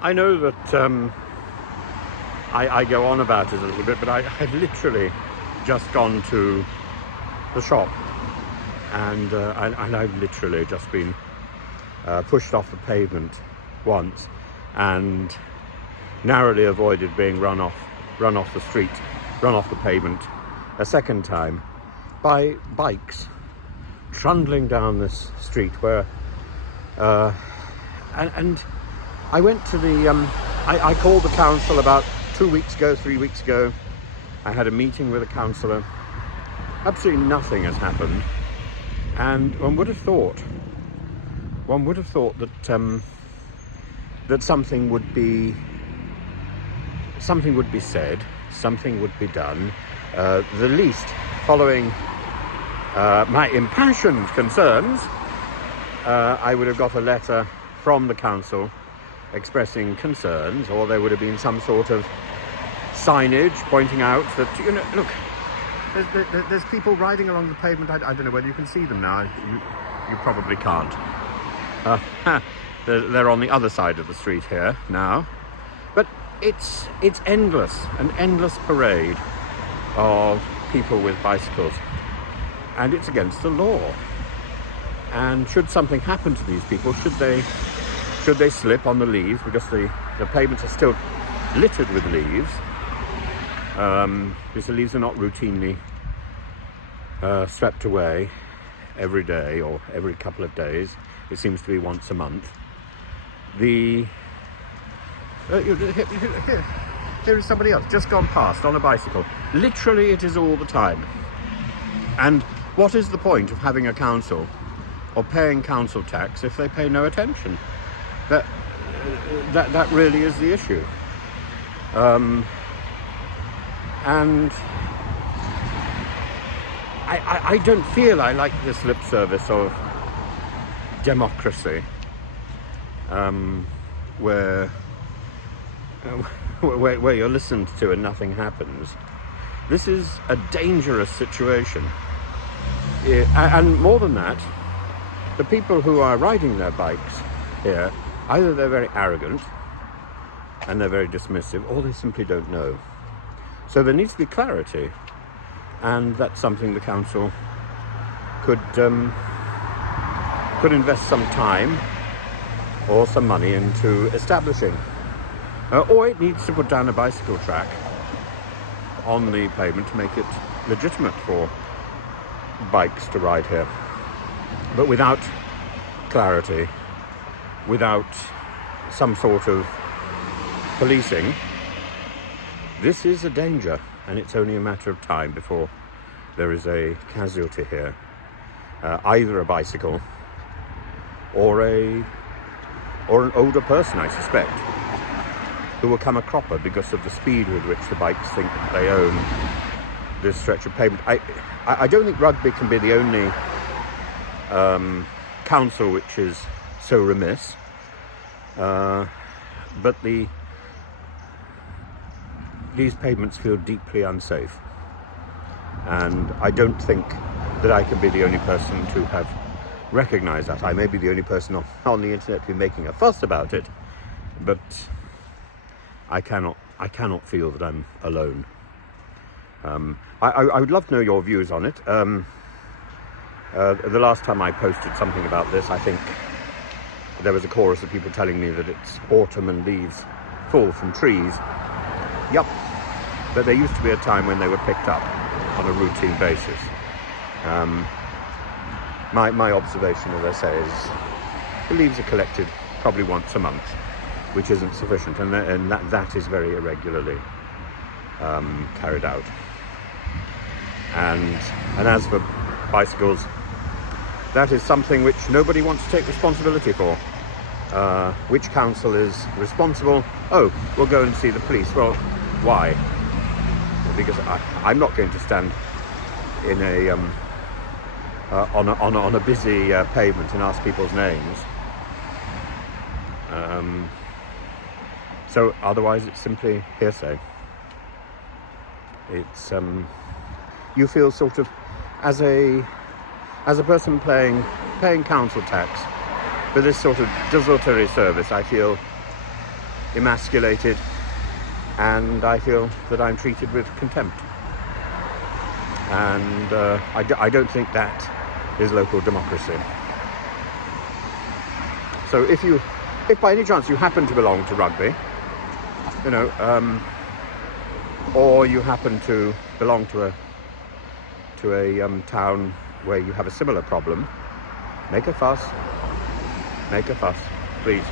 I know that I go on about it a little bit, but I've literally just gone to the shop, and I've literally just been pushed off the pavement once, and narrowly avoided being run off the street, run off the pavement a second time by bikes trundling down this street where and I went to the I called the council about 3 weeks ago. I had a meeting with a councillor. Absolutely nothing has happened, and one would have thought that that something would be said, something would be done. The least, following my impassioned concerns, I would have got a letter from the council expressing concerns, or there would have been some sort of signage pointing out that, you know, look, there's people riding along the pavement. I don't know whether you can see them now. You probably can't. They're on the other side of the street here now, but it's endless, an endless parade of people with bicycles, and it's against the law. And should something happen to these people, should they slip on the leaves, because the pavements are still littered with leaves, because the leaves are not routinely swept away every day or every couple of days. It seems to be once a month. Here is somebody else just gone past on a bicycle. Literally, it is all the time. And what is the point of having a council or paying council tax if they pay no attention? That really is the issue. And I don't feel I like this lip service of democracy, where you're listened to and nothing happens. This is a dangerous situation. And more than that, the people who are riding their bikes here, either they're very arrogant and they're very dismissive, or they simply don't know. So there needs to be clarity, and that's something the council could invest some time or some money into establishing. Or it needs to put down a bicycle track on the pavement to make it legitimate for bikes to ride here. But without clarity, without some sort of policing, this is a danger, and it's only a matter of time before there is a casualty here. Either a bicycle or an older person, I suspect, who will come a cropper because of the speed with which the bikes think that they own this stretch of pavement. I don't think Rugby can be the only council which is so remiss, but these pavements feel deeply unsafe, and I don't think that I can be the only person to have recognized that. I may be the only person on the internet to be making a fuss about it, but I cannot feel that I'm alone. I would love to know your views on it. The last time I posted something about this, I think there was a chorus of people telling me that it's autumn and leaves fall from trees. Yep, but there used to be a time when they were picked up on a routine basis. My observation, as I say, is the leaves are collected probably once a month, which isn't sufficient, and that is very irregularly carried out. And as for bicycles, that is something which nobody wants to take responsibility for. Which council is responsible? Oh, we'll go and see the police. Well, why? Because I'm not going to stand in on a busy pavement and ask people's names. So otherwise, it's simply hearsay. It's you feel sort of as a person paying council tax for this sort of desultory service. I feel emasculated, and I feel that I'm treated with contempt. And I don't think that is local democracy. So if by any chance you happen to belong to Rugby, you know, or you happen to belong to a town where you have a similar problem, make a fuss, please.